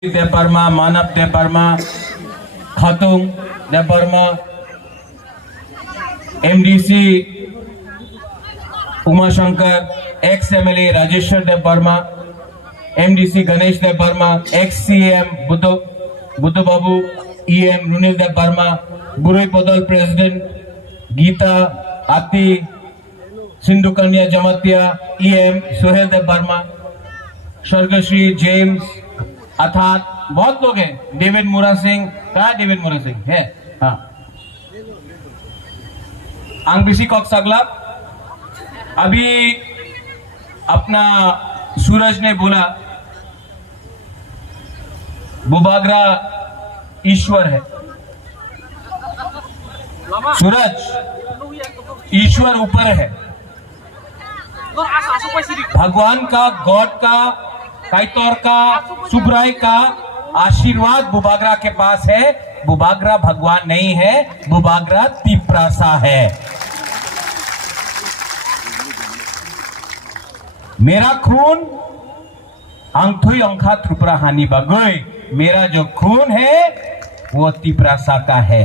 Deparma, Manap Deparma, Khatung Deparma, MDC Uma Shankar, ex-MLA Rajeshwar Deparma, MDC Ganesh Deparma, ex-CM Buddha Babu, EM Runil Deparma, Burui Podal President, Geeta Ati, Sindhu Kanya Jamatia, EM Suhel Deparma, स्वर्गश्री James अर्थात बहुत लोग हैं, David मुरा सिंह, कहा David मुरा सिंह है, हाँ, आंगबिसी कॉक्सागला। अभी अपना सूरज ने बोला बुबागरा ईश्वर है। सूरज ईश्वर ऊपर है, भगवान का, गॉड का, काइतौर का, सुब्राई का आशीर्वाद बुबागरा के पास है। बुबागरा भगवान नहीं है, बुबागरा तिप्रासा है। मेरा खून अंगथुई अंखा त्रिपुरा हानि बगोई, मेरा जो खून है वो तिप्रासा का है।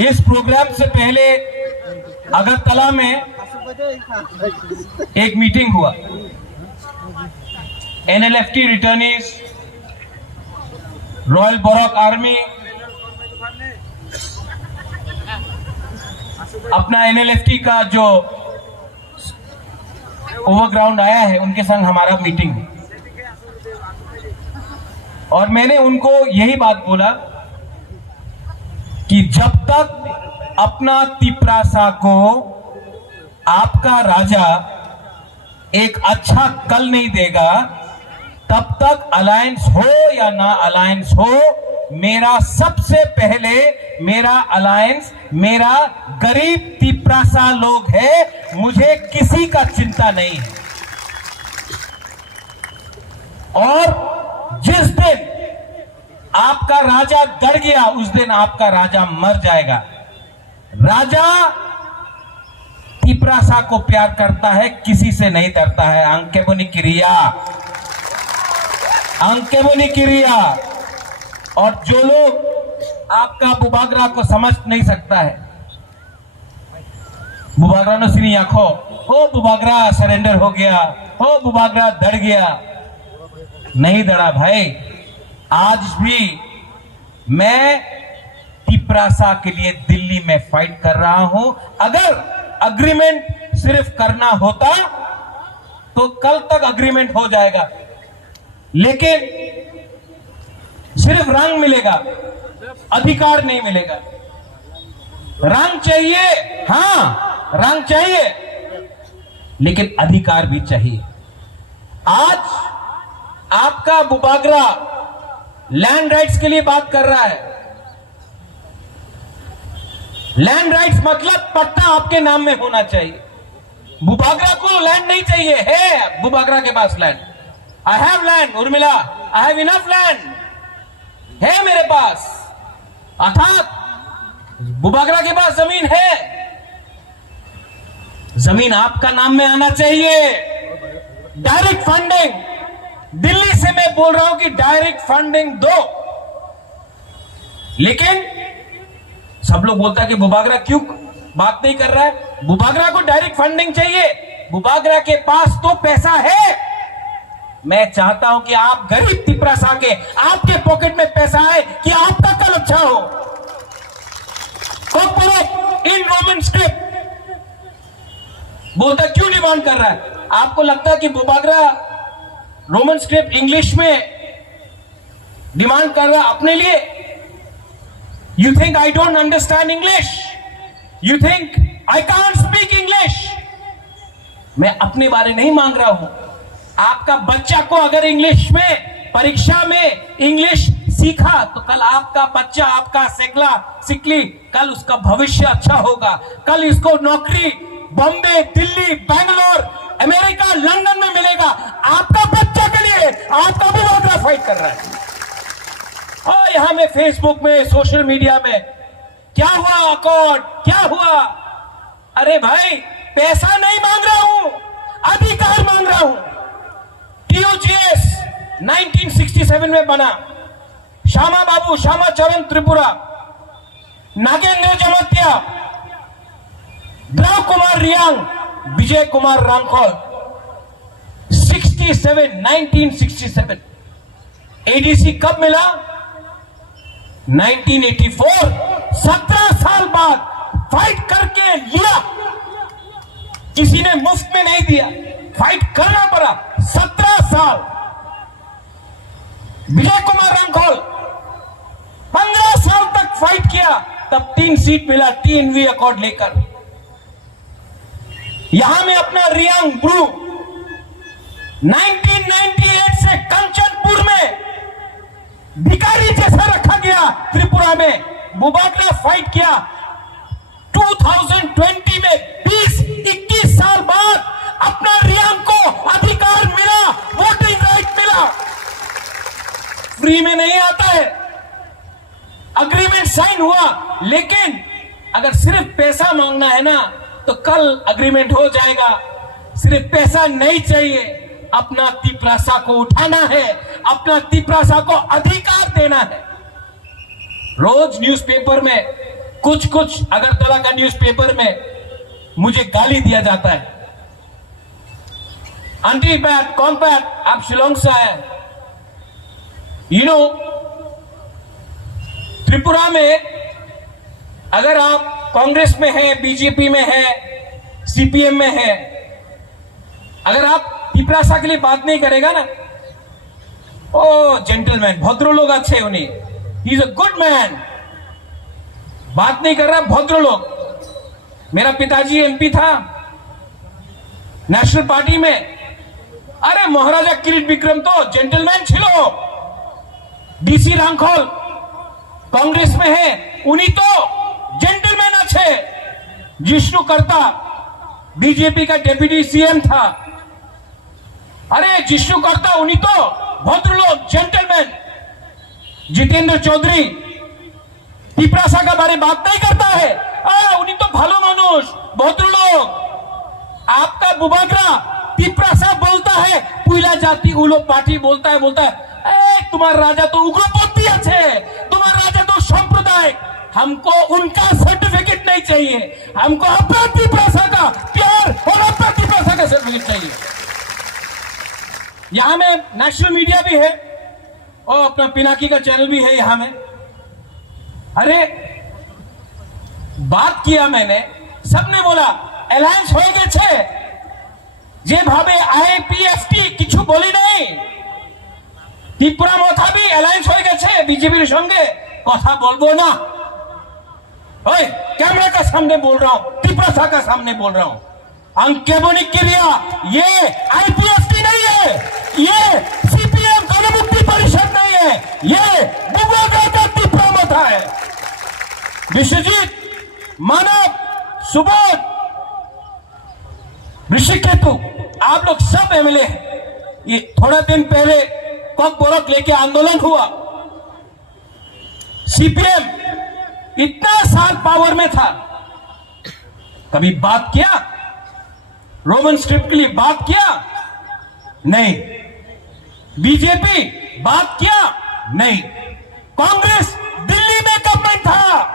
इस प्रोग्राम से पहले अगरतला में एक मीटिंग हुआ, NLFT रिटर्नीज, रॉयल बॉरक आर्मी, अपना NLFT का जो ओवरग्राउंड आया है उनके संग हमारा मीटिंग है। और मैंने उनको यही बात बोला कि जब तक अपना तिप्रासा को आपका राजा एक अच्छा कल नहीं देगा, तब तक अलायंस हो या ना अलायंस हो, मेरा सबसे पहले मेरा अलायंस मेरा गरीब तिप्रासा लोग है। मुझे किसी का चिंता नहीं है। और जिस दिन आपका राजा गड़ गया उस दिन आपका राजा मर जाएगा। राजा तिप्रासा को प्यार करता है, किसी से नहीं डरता है। अंकेबुनी क्रिया। और जो लोग आपका बुबागरा को समझ नहीं सकता है, बुबागरा ने सिनी आंखों, हो बुबागरा सरेंडर हो गया, हो बुबागरा डर गया। नहीं डरा भाई। आज भी मैं तिप्रासा के लिए दिल्ली में फाइट कर रहा हूं। अगर अग्रीमेंट सिर्फ करना होता तो कल तक अग्रीमेंट हो जाएगा, लेकिन सिर्फ रंग मिलेगा, अधिकार नहीं मिलेगा। रंग चाहिए, हां रंग चाहिए, लेकिन अधिकार भी चाहिए। आज आपका बुबागरा लैंड राइट्स के लिए बात कर रहा है। लैंड राइट्स मतलब पट्टा आपके नाम में होना चाहिए। बुबागरा को लैंड नहीं चाहिए, है बुबागरा के पास land. I have land Urmila, I have enough land, है मेरे पास। अर्थात बुबागरा के पास जमीन है, जमीन आपका नाम में आना चाहिए। डायरेक्ट फंडिंग, दिल्ली से मैं बोल रहा हूं कि डायरेक्ट फंडिंग दो। लेकिन सब लोग बोलता है कि बुबागरा क्यों बात नहीं कर रहा है। बुबागरा को डायरेक्ट फंडिंग चाहिए। बुबागरा के पास तो पैसा है। मैं चाहता हूं कि आप गरीब तिप्रासा के आपके पॉकेट में पैसा आए कि आपका कल अच्छा हो। कॉर्पोरेट इन रोमन स्क्रिप्ट बोलता क्यों डिमांड कर रहा है। आपको लगता है कि बुबागरा रोमन स्क्रिप्ट इंग्लिश में डिमांड कर रहा है अपने लिए? You think I don't understand English? You think I can't speak English? मैं अपने बारे नहीं मांग रहा हूं। आपका बच्चा को अगर इंग्लिश में परीक्षा में इंग्लिश सीखा तो कल आपका बच्चा, आपका सिकली कल उसका भविष्य अच्छा होगा। कल इसको नौकरी बॉम्बे, दिल्ली, बैंगलोर, अमेरिका, लंदन में मिलेगा। आपका बच्चा के लिए आपका बुबागरा फाइट कर रहा है। और यहां में फेसबुक में, सोशल मीडिया में क्या हुआ अकॉर्ड, क्या हुआ? अरे भाई पैसा नहीं मांग रहा हूं, अधिकार मांग रहा हूं। TOGS 1967 में बना। श्यामा बाबू, श्यामा चरण त्रिपुरा, नागेंद्र जमातिया, द्रव कुमार रियांग, विजय कुमार रांखोल। 1967 एडीसी कब मिला? 1984। 17 साल बाद फाइट करके लिया। किसी ने मुफ्त में नहीं दिया, फाइट करना पड़ा। 17 साल। विजय कुमार रांखोल 15 साल तक फाइट किया, तब 3 सीट मिला TNV अकॉर्ड लेकर। यहां में अपना रियांग ब्रू 1998 से कंचनपुर में भिखारी जैसा रखा गया। त्रिपुरा में बुबागरा फाइट किया। 2020 में 20-21 साल बाद अपना रियांग को अधिकार मिला, वोटिंग राइट मिला। फ्री में नहीं आता है। अग्रीमेंट साइन हुआ, लेकिन अगर सिर्फ पैसा मांगना है ना तो कल अग्रीमेंट हो जाएगा। सिर्फ पैसा नहीं चाहिए, अपना तिपरासा को उठाना है, अपना तिपरासा को अधिकार देना है। रोज न्यूज़पेपर में कुछ अगरतला का न्यूज़पेपर में मुझे गाली दिया जाता है। आंटी बैट, कौन बैट, आप शिलोंग से आए। त्रिपुरा में अगर आप कांग्रेस में है, बीजेपी में है, सीपीएम में है, अगर आप तिपरासा के लिए बात नहीं करेगा ना, ओ जेंटलमैन, भद्र लोग अच्छे उन्हें, he is a good man, बात नहीं कर रहा भद्र लोग। मेरा पिताजी एमपी था नेशनल पार्टी में। अरे महाराजा किरीट विक्रम तो जेंटलमैन छिलो। डीसी रांखोल कांग्रेस में है, उन्हीं तो जेंटलमैन अच्छे। जिष्णु करता बीजेपी का डेप्यूटी सीएम था। अरे जिष्णु करता उन्हीं तो भद्र लोग, जेंटलमैन। जितेंद्र चौधरी तिपरासा का बारे बात नहीं करता है, उन्हीं तो भालो मानुष, भद्र लोग। आपका बुबागरा तिपरासा बोलता है, पुइला जाति उलो पार्टी बोलता है तुम्हारा राजा तो उग्रपंथी है, तुम्हारा राजा तो सांप्रदायिक। हमको उनका सर्टिफिकेट नहीं चाहिए, हमको अपना तिपरासा का प्यार और अपना तिपरासा का सर्टिफिकेट चाहिए। यहां में नेशनल मीडिया भी है और अपना पिनाकी का चैनल भी है यहां में। अरे बात किया मैंने, सबने बोला अलायंस हो गए छे, जे भावे आईपीएफटी किछु बोली नहीं। त्रिपुरा मथा भी अलायंस हो गए छे बीजेपी संगे, कथा बोलबो ना। ओए कैमरा का सामने बोल रहा हूं, तिपरासा का सामने बोल रहा हूं। अंकेबोनिक के लिए ये आईपीएफटी नहीं है, ये सीपीएम जनमुक्ति परिषद नहीं है, ये बुबागरा का तिपरा मथा है। विश्वजीत, मानव, सुबोध, ऋषिकेतु, आप लोग सब एमएलए हैं। ये थोड़ा दिन पहले कॉक बोरक लेके आंदोलन हुआ। सीपीएम इतना साल पावर में था, कभी बात किया? रोमन स्क्रिप्ट के लिए बात किया? नहीं। बीजेपी बात किया? नहीं। कांग्रेस दिल्ली में गवर्नमेंट था,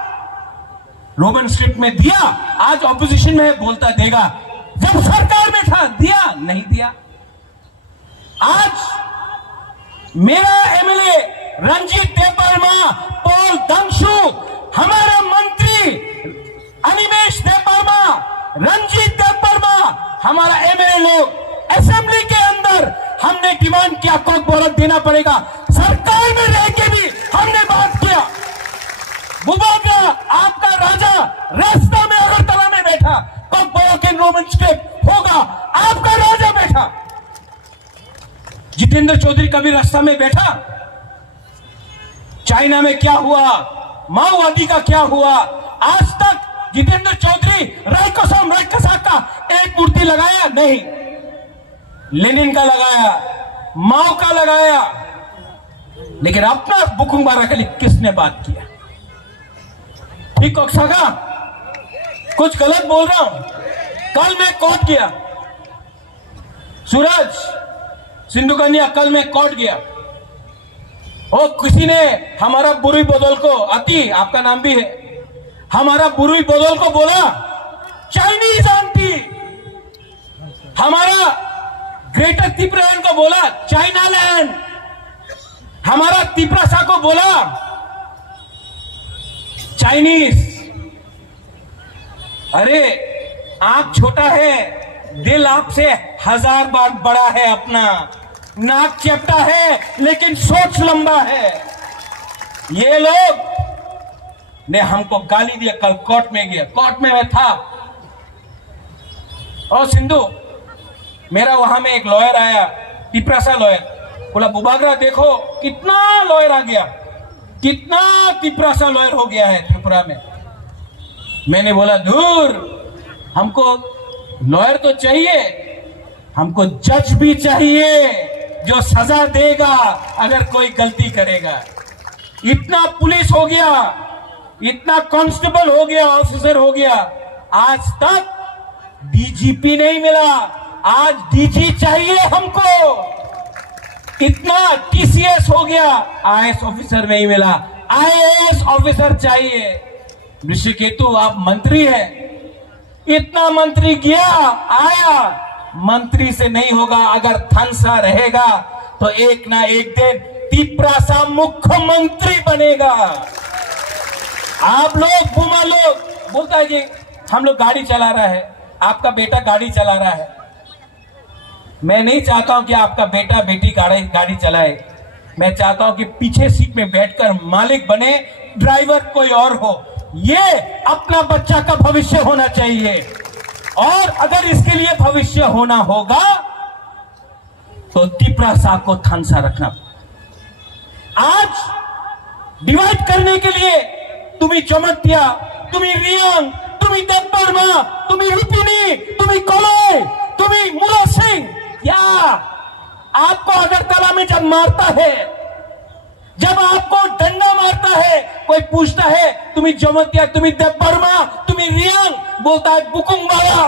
रोमन स्क्रिप्ट में दिया? आज ऑपोजिशन में बोलता देगा, जब सरकार में था दिया? नहीं दिया। आज मेरा एमएलए रंजीत देववर्मा, पॉल दंशु, हमारे मंत्री अनिमेश देववर्मा, रंजीत देववर्मा, हमारा एमएलए लोग असेंबली के अंदर हमने डिमांड किया कॉक बोरक देना पड़ेगा। सरकार में रह के भी हमने बात किया। बुबागरा आपका राजा रास्ता में अगरतला में बैठा, कॉक बोरक इन रोमन स्क्रिप्ट होगा, आपका राजा बैठा। जितेंद्र चौधरी कभी रास्ता में बैठा? चाइना में क्या हुआ, माओवादी का क्या हुआ, आज तक जितेंद्र चौधरी रायकोसम रायकसा का एक मूर्ति लगाया? नहीं। लेनिन का लगाया, माओ का लगाया, लेकिन अपना बुकुंग बारा के लिए किसने बात किया? ठीक सगा, कुछ गलत बोल रहा हूं? कल मैं कोर्ट गया, सूरज सिंधु कन्या, कल मैं कोर्ट गया। और किसी ने हमारा बुरी बदल को, आती आपका नाम भी है, हमारा बुरी बदल को बोला चाइनीज आंटी, हमारा ग्रेटर त्रिपुरान को बोला चाइना लैंड, हमारा त्रिपुरा को बोला चाइनीज। अरे आंख छोटा है, दिल आपसे 1000 बार बड़ा है अपना, नाक चपटा है लेकिन सोच लंबा है। ये लोग ने हमको गाली दिया, कल कोर्ट में गया, कोर्ट में मैं था और सिंधु मेरा वहां में एक लॉयर आया, त्रिपुरा लॉयर, बोला बुबागरा देखो कितना लॉयर आ गया, कितना त्रिपुरा लॉयर हो गया है त्रिपुरा में। मैंने बोला दूर, हमको लॉयर तो चाहिए, हमको जज भी चाहिए जो सजा देगा अगर कोई गलती करेगा। इतना पुलिस हो गया, इतना कांस्टेबल हो गया, ऑफिसर हो गया, आज तक डीजीपी नहीं मिला, आज डीजी चाहिए हमको। इतना टीसीएस हो गया, आईएएस ऑफिसर नहीं मिला, आईएएस ऑफिसर चाहिए। ऋषिकेतु आप मंत्री है, इतना मंत्री गया आया, मंत्री से नहीं होगा, अगर थनसा रहेगा तो एक ना एक दिन त्रिपुरा मुख्यमंत्री बनेगा। आप लोग बुमा लोग बोलता है कि हम लोग गाड़ी चला रहा है, आपका बेटा गाड़ी चला रहा है। मैं नहीं चाहता हूं कि आपका बेटा बेटी गाड़ी चलाए, मैं चाहता हूं कि पीछे सीट में बैठकर मालिक बने, ड्राइवर कोई और हो। ये अपना बच्चा का भविष्य होना चाहिए, और अगर इसके लिए भविष्य होना होगा तो त्रिपुरा को थनसा रखना। आज डिवाइड करने के लिए तुम्हें चमत्या, तुम्हें रियांग, तुम्हें देवबर्मा, तुम्हें रुपिनी, तुम्हें कोलोय, तुम्हें मुला सिंह, क्या आपको अगरतला में जब मारता है, जब आपको डंडा मारता है, कोई पूछता है तुम्हें जमतिया, तुम्हें देवबर्मा, तुम्हें रियांग, बोलता है बुकुंग वाला।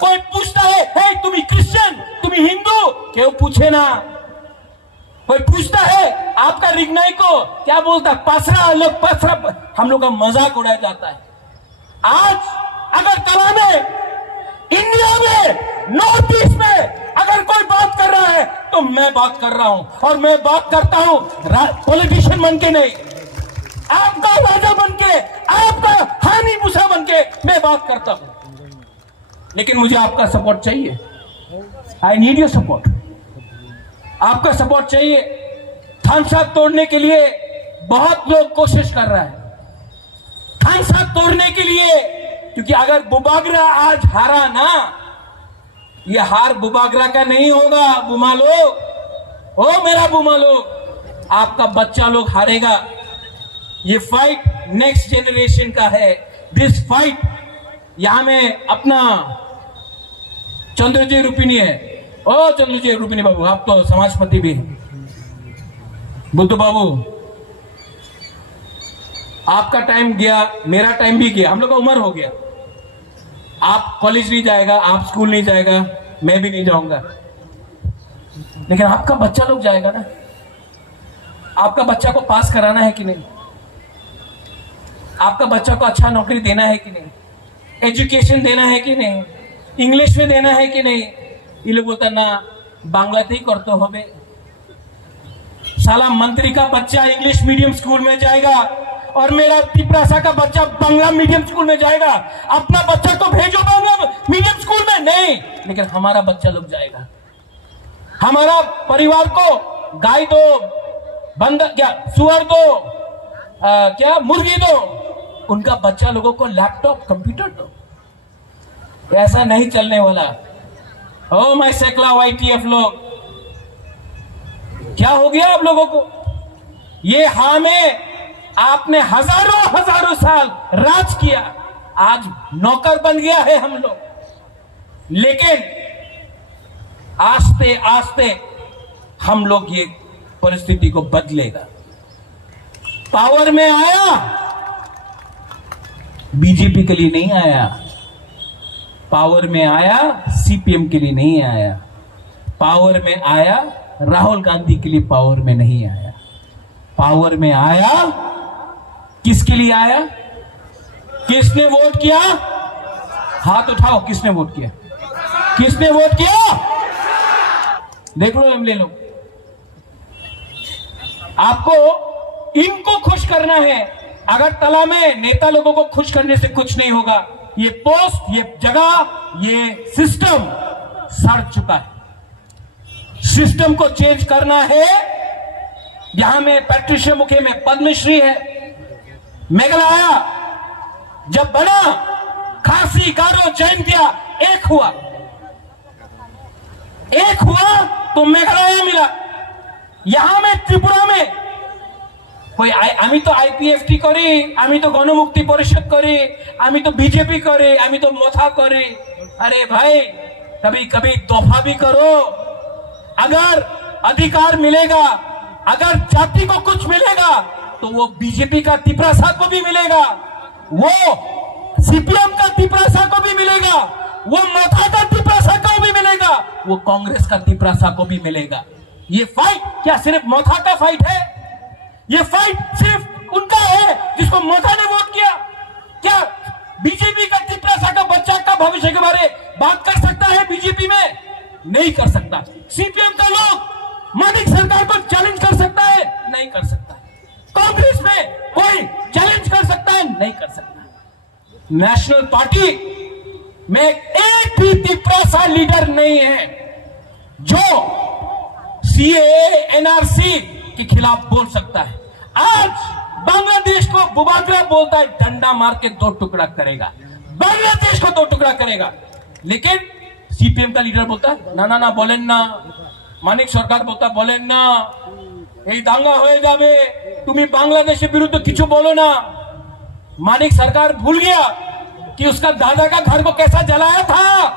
कोई पूछता है तुम्हें क्रिश्चियन, तुम्हें हिंदू, क्यों पूछे ना। कोई पूछता है आपका रिगनाई को, क्या बोलता है पसरा, लोग पसरा, हम लोग का मजाक उड़ाया जाता है। आज अगरतला में, इंडिया में, नॉर्थ ईस्ट में अगर कोई बात कर रहा है तो मैं बात कर रहा हूं, और मैं बात करता हूं पॉलिटिशियन बन के नहीं, आपका राजा बन के, आपका हानि भूसा बन के मैं बात करता हूं। लेकिन मुझे आपका सपोर्ट चाहिए, आई नीड योर सपोर्ट, आपका सपोर्ट चाहिए। थानसा तोड़ने के लिए बहुत लोग कोशिश कर रहा है, थानसा तोड़ने के लिए, क्योंकि अगर बुबागरा आज हारा ना, ये हार बुबागरा का नहीं होगा। बुमा लोग, ओ मेरा बुमा लोग, आपका बच्चा लोग हारेगा। ये फाइट नेक्स्ट जनरेशन का है। दिस फाइट, यहां में अपना चंद्रजी रूपिनी है। ओ चंद्रजी रूपिनी बाबू, आप तो समाजपति भी हैं। बुद्धू बाबू, आपका टाइम गया, मेरा टाइम भी गया, हम लोग का उम्र हो गया। आप कॉलेज नहीं जाएगा, आप स्कूल नहीं जाएगा, मैं भी नहीं जाऊंगा, लेकिन आपका बच्चा लोग जाएगा ना। आपका बच्चा को पास कराना है कि नहीं, आपका बच्चा को अच्छा नौकरी देना है कि नहीं, एजुकेशन देना है कि नहीं, इंग्लिश में देना है कि नहीं। ये लोग बोलता ना बांग्लाते ही करते हो बे, साला मंत्री का बच्चा इंग्लिश मीडियम स्कूल में जाएगा और मेरा त्रिपुरा का बच्चा बांग्ला मीडियम स्कूल में जाएगा। अपना बच्चा को भेजो बांग्ला मीडियम स्कूल में नहीं, लेकिन हमारा बच्चा लोग जाएगा। हमारा परिवार को गाय दो, बंद क्या सुअर दो, क्या मुर्गी दो, उनका बच्चा लोगों को लैपटॉप कंप्यूटर दो। ऐसा नहीं चलने वाला। ओ माय सेकला वाईटीएफ लोग, क्या हो गया आप लोगों को? ये हाँ में आपने हजारों साल राज किया, आज नौकर बन गया है हम लोग, लेकिन आस्ते आस्ते हम लोग ये परिस्थिति को बदलेगा। पावर में आया बीजेपी के लिए नहीं आया, पावर में आया सीपीएम के लिए नहीं आया, पावर में आया राहुल गांधी के लिए पावर में नहीं आया। पावर में आया, किसके लिए आया? किसने वोट किया? हाथ उठाओ, किसने वोट किया? किसने वोट किया? देख लो एमएलए लोग, आपको इनको खुश करना है। अगर तला में नेता लोगों को खुश करने से कुछ नहीं होगा। ये पोस्ट, ये जगह, ये सिस्टम सड़ चुका है। सिस्टम को चेंज करना है। यहां में पैट्रिशिया मुखे में पद्मश्री है। मेघालय जब बना, खासी, गारो, जैंतिया एक हुआ तो मेघालय मिला। यहां में त्रिपुरा में कोई आमी तो आईपीएफटी करी, आमी तो गणमुक्ति परिषद करी, आमी तो बीजेपी करे, आमी तो मोथा करे। अरे भाई, कभी कभी तोहफा भी करो। अगर अधिकार मिलेगा, अगर जाति को कुछ मिलेगा तो वो बीजेपी का तिपरासा को भी मिलेगा, वो सीपीएम का तिपरासा को भी मिलेगा, वो मोथा का तिपरासा को भी मिलेगा, वो कांग्रेस का तिपरासा को भी मिलेगा। ये फाइट क्या सिर्फ मोथा का फाइट है? ये फाइट सिर्फ उनका है जिसको मोथा ने वोट किया? क्या बीजेपी का तिपरासा का बच्चा का भविष्य के बारे बात कर सकता है बीजेपी में? नहीं कर सकता। सीपीएम का लोग मानिक सरकार को चैलेंज कर सकता है? नहीं कर सकता। कांग्रेस में कोई चैलेंज कर सकता है? नहीं कर सकता। नेशनल पार्टी में एक भी तिपरासा लीडर नहीं है जो सीएए, एनआरसी के खिलाफ बोल सकता है। आज बांग्लादेश को बुबागरा बोलता है, डंडा मार के दो टुकड़ा करेगा, बांग्लादेश को दो टुकड़ा करेगा। लेकिन सीपीएम का लीडर बोलता है ना ना ना बोलें ना, मानिक सरकार बोलता बोलें ना, এই দাঙ্গা হয়ে যাবে, তুমি बांग्लादेश विरुद्ध किछु बोलो ना। मानिक सरकार भूल गया कि उसका दादा का घर को कैसा जलाया था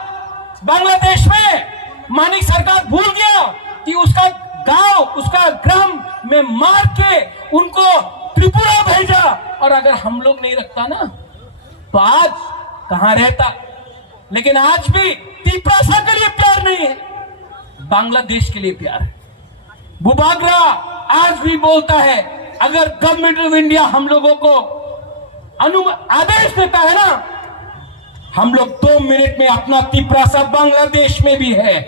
बांग्लादेश में। मानिक सरकार भूल गया कि उसका गांव, उसका ग्राम में मार के उनको त्रिपुरा भेजा। और अगर हम लोग नहीं रखता ना तो आज कहां रहता। लेकिन आज भी तिपरासा के लिए प्यार नहीं है, बांग्लादेश के लिए प्यार है। बुबागरा आज भी बोलता है, अगर गवर्नमेंट ऑफ इंडिया हम लोगों को आदेश देता है ना, हम लोग 2 मिनट में अपना तिपरासा बांग्लादेश में भी है,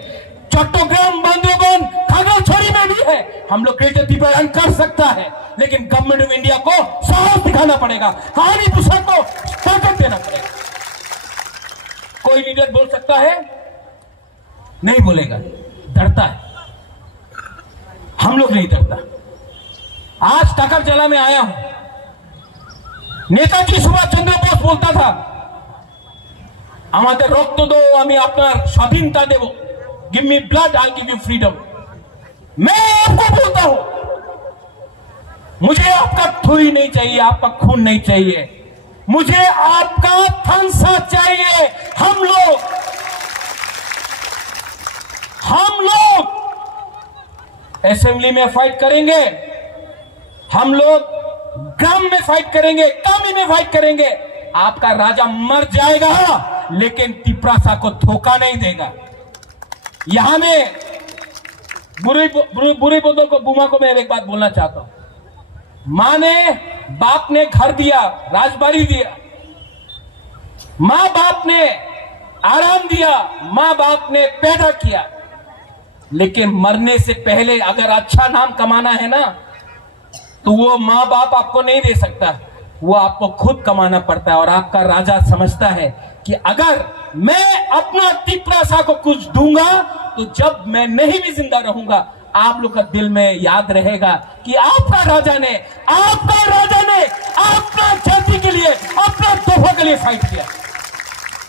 चट्टग्राम, बांदरबान, खागड़ाछड़ी में भी है। हम लोग ग्रेटर तिपरान कर सकता है, लेकिन गवर्नमेंट ऑफ इंडिया को साहस दिखाना पड़ेगा, कहानी दूसरा को ताकत देना पड़ेगा। कोई लीडर बोल सकता है? नहीं बोलेगा, डरता है। हम लोग नहीं डरता। आज टाकरजला में आया हूं, नेताजी सुभाष चंद्र बोस बोलता था, আমাদের রক্ত दो, আমি আপনার স্বাধীনতা দেব, give me blood, I give you freedom. मैं आपको बोलता हूं, मुझे आपका थूई नहीं चाहिए, आपका खून नहीं चाहिए, मुझे आपका थंसा चाहिए। हम लोग असेंबली में फाइट करेंगे, हम लोग ग्राम में फाइट करेंगे, कामी में फाइट करेंगे। आपका राजा मर जाएगा, लेकिन तिपरासा को धोखा नहीं देगा। यहां में बुरी बोतल को बुमा को मैं एक बात बोलना चाहता हूं। मां ने, बाप ने घर दिया, राजबाड़ी दिया, मां बाप ने आराम दिया, मां बाप ने पैदा किया, लेकिन मरने से पहले अगर अच्छा नाम कमाना है ना, तो वो मां बाप आपको नहीं दे सकता, वो आपको खुद कमाना पड़ता है। और आपका राजा समझता है कि अगर मैं अपना तिपरासा को कुछ दूंगा तो जब मैं नहीं भी जिंदा रहूंगा, आप लोग का दिल में याद रहेगा कि आपका राजा ने अपना जाति के लिए, अपना तोहफा के लिए फाइट किया।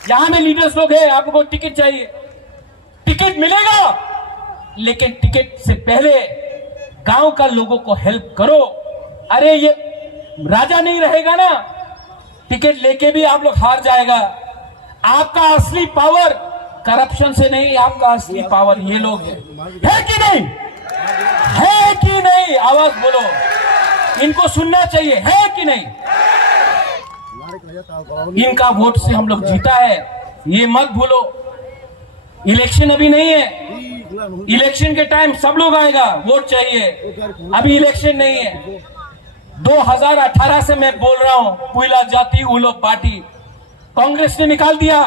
यहां में लीडर्स लोग हैं, आपको टिकट चाहिए, टिकट मिलेगा, लेकिन टिकट से पहले गांव का लोगों को हेल्प करो। अरे ये राजा नहीं रहेगा ना, टिकट लेके भी आप लोग हार जाएगा। आपका असली पावर करप्शन से नहीं, आपका असली पावर ये लोग है कि नहीं? है कि नहीं? आवाज बोलो, इनको सुनना चाहिए, है कि नहीं? इनका वोट से हम लोग जीता है, ये मत भूलो। इलेक्शन अभी नहीं है, इलेक्शन के टाइम सब लोग आएगा, वोट चाहिए। अभी इलेक्शन नहीं है। 2018 से मैं बोल रहा हूं, पुइला जाति उलो पार्टी कांग्रेस ने निकाल दिया।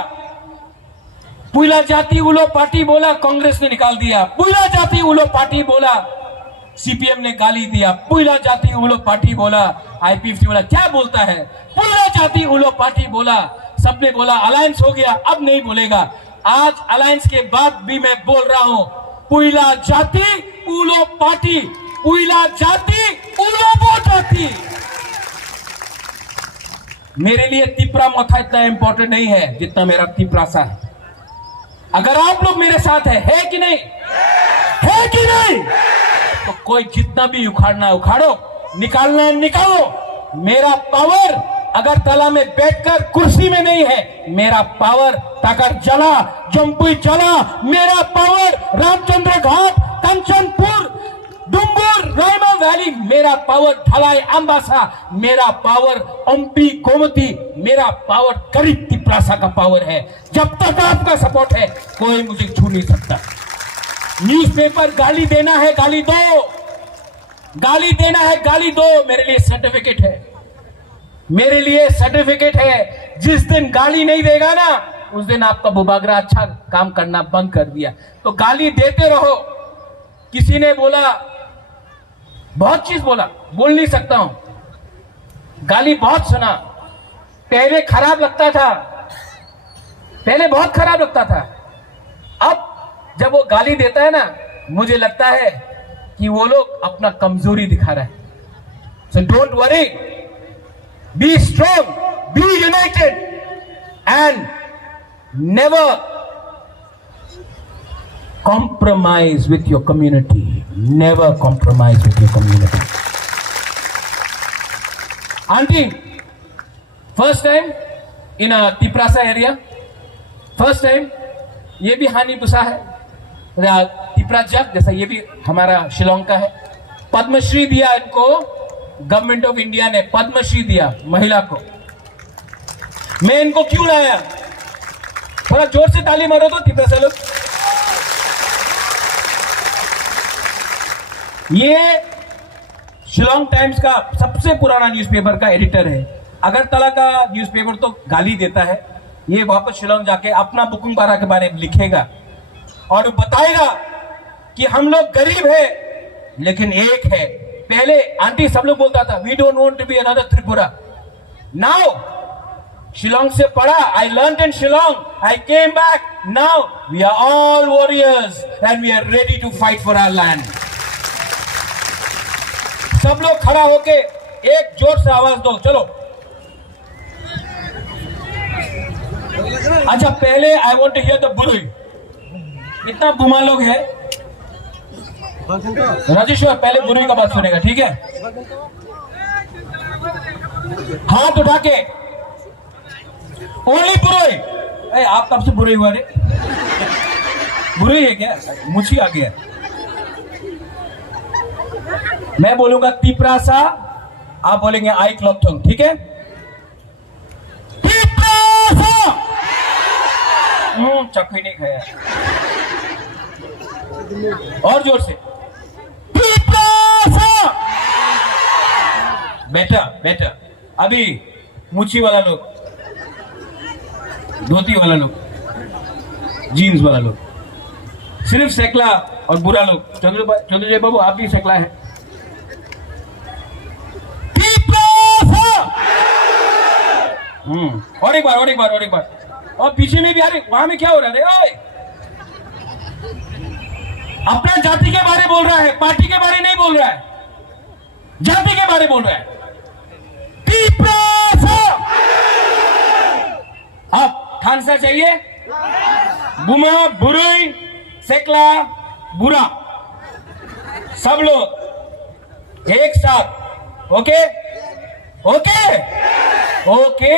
पुइला जाति उलो पार्टी बोला, कांग्रेस ने निकाल दिया। पुइला जाति उलो पार्टी बोला, सीपीएम ने गाली दिया। पुइला जाति उलो पार्टी बोला, आईपीएफटी बोला। क्या बोलता है? पुइला जाति उलो पार्टी बोला, सबने बोला अलायंस हो गया, अब नहीं बोलेगा। आज अलायंस के बाद भी मैं बोल रहा हूं, पुइला जाति उलो पार्टी, पुइला जाति उलो पार्टी। मेरे लिए तिपरा मथा इतना इंपॉर्टेंट नहीं है जितना मेरा तिपरासा है। अगर आप लोग मेरे साथ है कि नहीं? है कि नहीं? तो कोई जितना भी उखाड़ना है उखाड़ो, निकालना है निकालो। मेरा पावर अगर तला में बैठकर कुर्सी में नहीं है, मेरा पावर ताकत जला जम्पुई चला, मेरा पावर रामचंद्र घाट, कंचनपुर, डुम्बुर, रायमा वैली, मेरा पावर ढलाई अंबासा, मेरा पावर एमपी गोमती, मेरा पावर करीब तिपरासा का पावर है। जब तक आपका सपोर्ट है कोई मुझे छू नहीं सकता। न्यूज़पेपर गाली देना है गाली दो, गाली देना है गाली दो। मेरे लिए सर्टिफिकेट है, मेरे लिए सर्टिफिकेट है। जिस दिन गाली नहीं देगा ना, उस दिन आपका बुबागरा अच्छा काम करना बंद कर दिया। तो गाली देते रहो। किसी ने बोला, बहुत चीज बोला, बोल नहीं सकता हूं, गाली बहुत सुना। पहले खराब लगता था, पहले बहुत खराब लगता था। अब जब वो गाली देता है ना, मुझे लगता है कि वो लोग अपना कमजोरी दिखा रहा है। So don't worry, be strong, be united and never compromise with your community. Never compromise with your community. Auntie, first time in a Tiprasa area, first time, ये भी हानि पुसा है तिपरा जग, जैसा ये भी हमारा शिलोंग का है। पद्मश्री दिया इनको, गवर्नमेंट ऑफ इंडिया ने पद्मश्री दिया महिला को। मैं इनको क्यों लाया? थोड़ा जोर से ताली मारो तो तिपरा से लोग। ये शिलोंग टाइम्स का सबसे पुराना न्यूज़पेपर का एडिटर है। अगरतला का न्यूज़पेपर तो गाली देता है, ये वापस शिलोंग जाके अपना बुकुंग बारा के बारे में लिखेगा और बताएगा कि हम लोग गरीब है लेकिन एक है। पहले आंटी सब लोग बोलता था, we don't want to be another Tripura. Now Shillong से पढ़ा, I learned in Shillong, I came back, now we are all warriors and we are ready to fight for our land. सब लोग खड़ा होके एक जोर से आवाज दो, चलो। अच्छा, पहले I want to hear the बुरुई। इतना बुमा लोग है, राजेश्वर पहले बुरुई का बात सुनेगा, ठीक है? हाथ उठा के ओनली बुरुई। आप कब से बुरुई हुआ रे? बुरुई है क्या? मुझी आ गया। मैं बोलूंगा तिपरासा, आप बोलेंगे आई क्लॉपथोंग, ठीक है? तिपरासा। चक्की नहीं खाया, और जोर से तिपरासा। बेटा बेटा, अभी मुछी वाला लोग, धोती वाला लोग, जीन्स वाला लोग, सिर्फ सेकला और बुरा लोग। चंद्रजय बाबू आप भी सेकला है। और एक बार और एक बार और एक बार, और पीछे में भी। अरे वहां में क्या हो रहा है? अपना जाति के बारे बोल रहा है, पार्टी के बारे नहीं बोल रहा है, जाति के बारे बोल रहा है। अब खानसा चाहिए, बुमा, बुरुई, सेकला, बुरा, सब लोग एक साथ। Okay okay okay.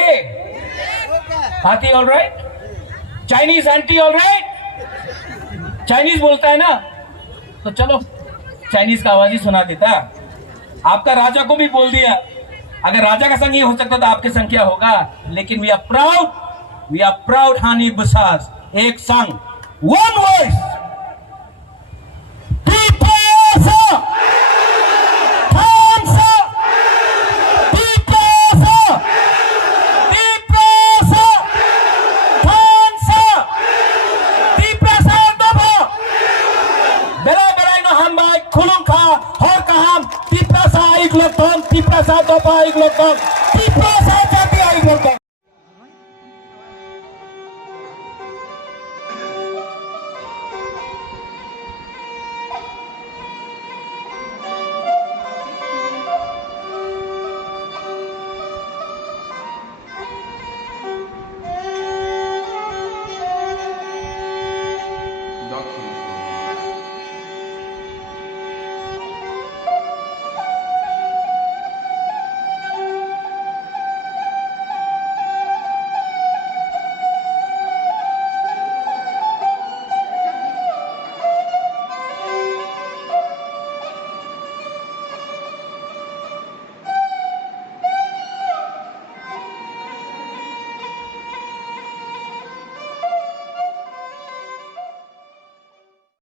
हाथी all right? Chinese aunty all right? Chinese बोलता है ना, तो चलो चाइनीज का आवाज ही सुना देता। आपका राजा को भी बोल दिया। अगर राजा का संग ये हो सकता तो आपके संग क्या होगा? लेकिन वी आर प्राउड हानी बसास। एक संग, वन वॉइस, हो कहा ती प्रसा ऐकलो तो ती प्रसा तो ऐकलो तो ती प्रसा